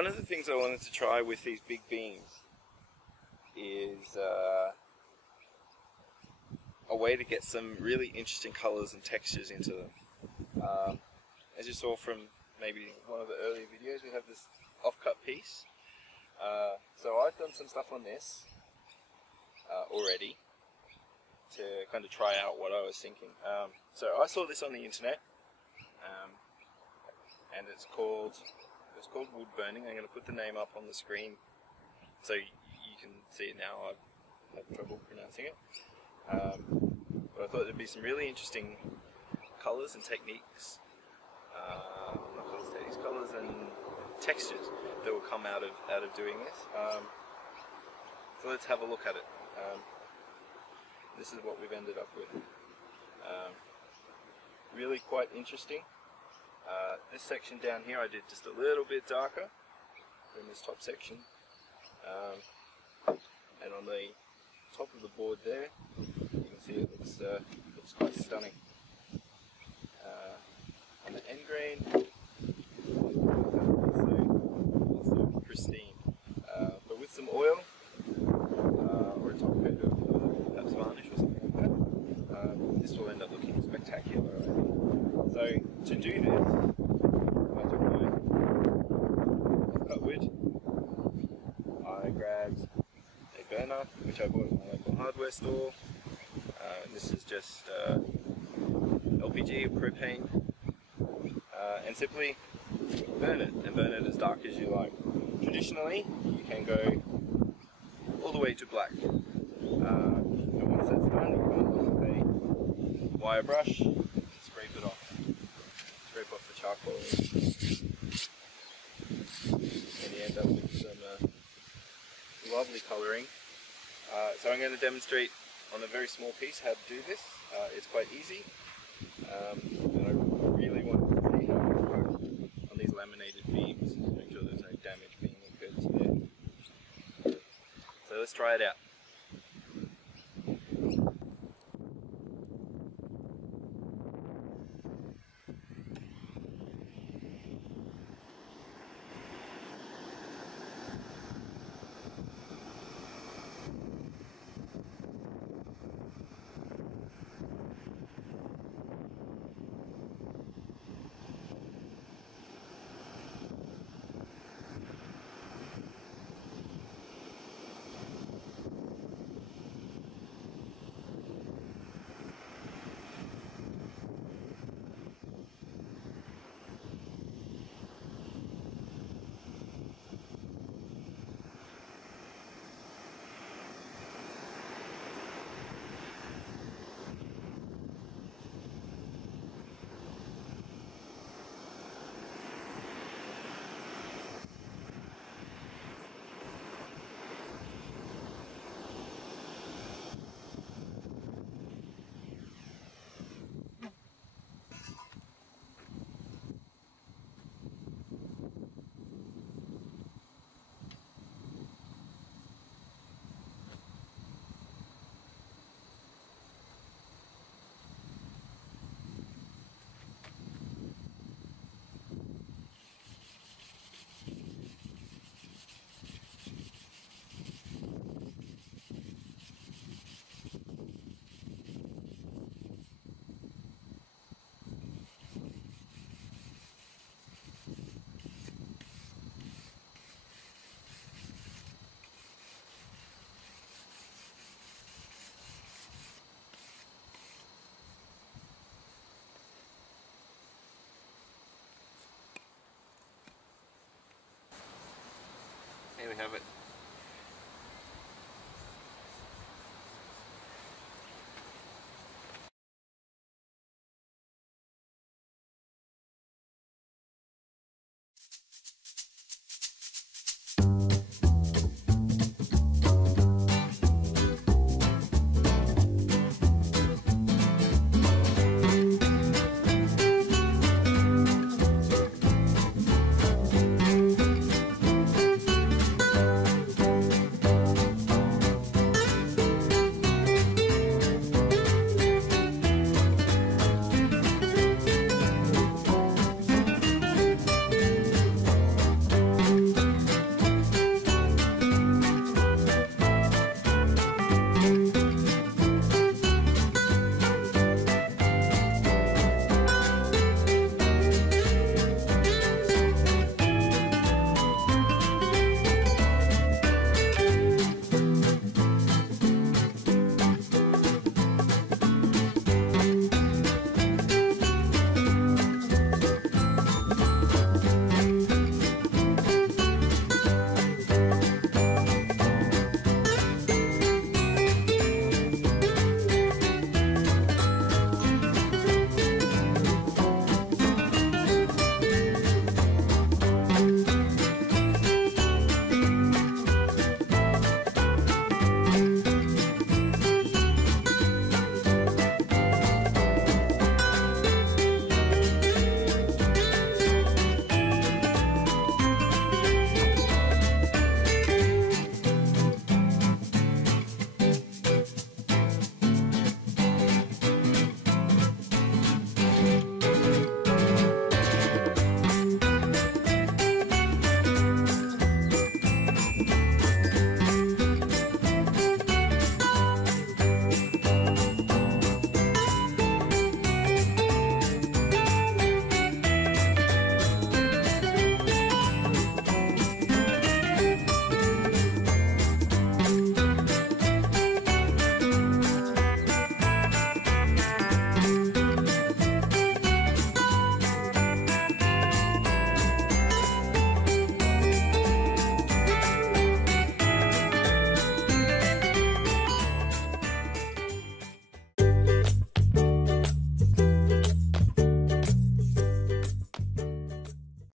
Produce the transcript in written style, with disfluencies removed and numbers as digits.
one of the things I wanted to try with these big beams is a way to get some really interesting colours and textures into them. As you saw from maybe one of the earlier videos, we have this off-cut piece. So I've done some stuff on this already to kind of try out what I was thinking. So I saw this on the internet, and it's called wood burning. I'm going to put the name up on the screen so you can see it now. I have trouble pronouncing it. But I thought there'd be some really interesting colours and techniques, colours and textures that will come out of doing this. So let's have a look at it. This is what we've ended up with. Really quite interesting. This section down here I did just a little bit darker than this top section. And on the top of the board there, you can see it looks quite stunning. On the end grain, also pristine. But with some oil, or a top coat of perhaps varnish or something like that, this will end up looking spectacular, I think. So to do this, I took my off-cut wood, I grabbed a burner which I bought at my local hardware store. This is just LPG or propane, and simply burn it, and burn it as dark as you like. Traditionally, you can go all the way to black. And once that's done, you come up with a wire brush, scrape it off. Scrape off the charcoal, and you end up with some lovely colouring. So I'm going to demonstrate on a very small piece how to do this. It's quite easy, and I really want to see how it works on these laminated beams to make sure there's no damage being occurred to there. So let's try it out. Here we have it.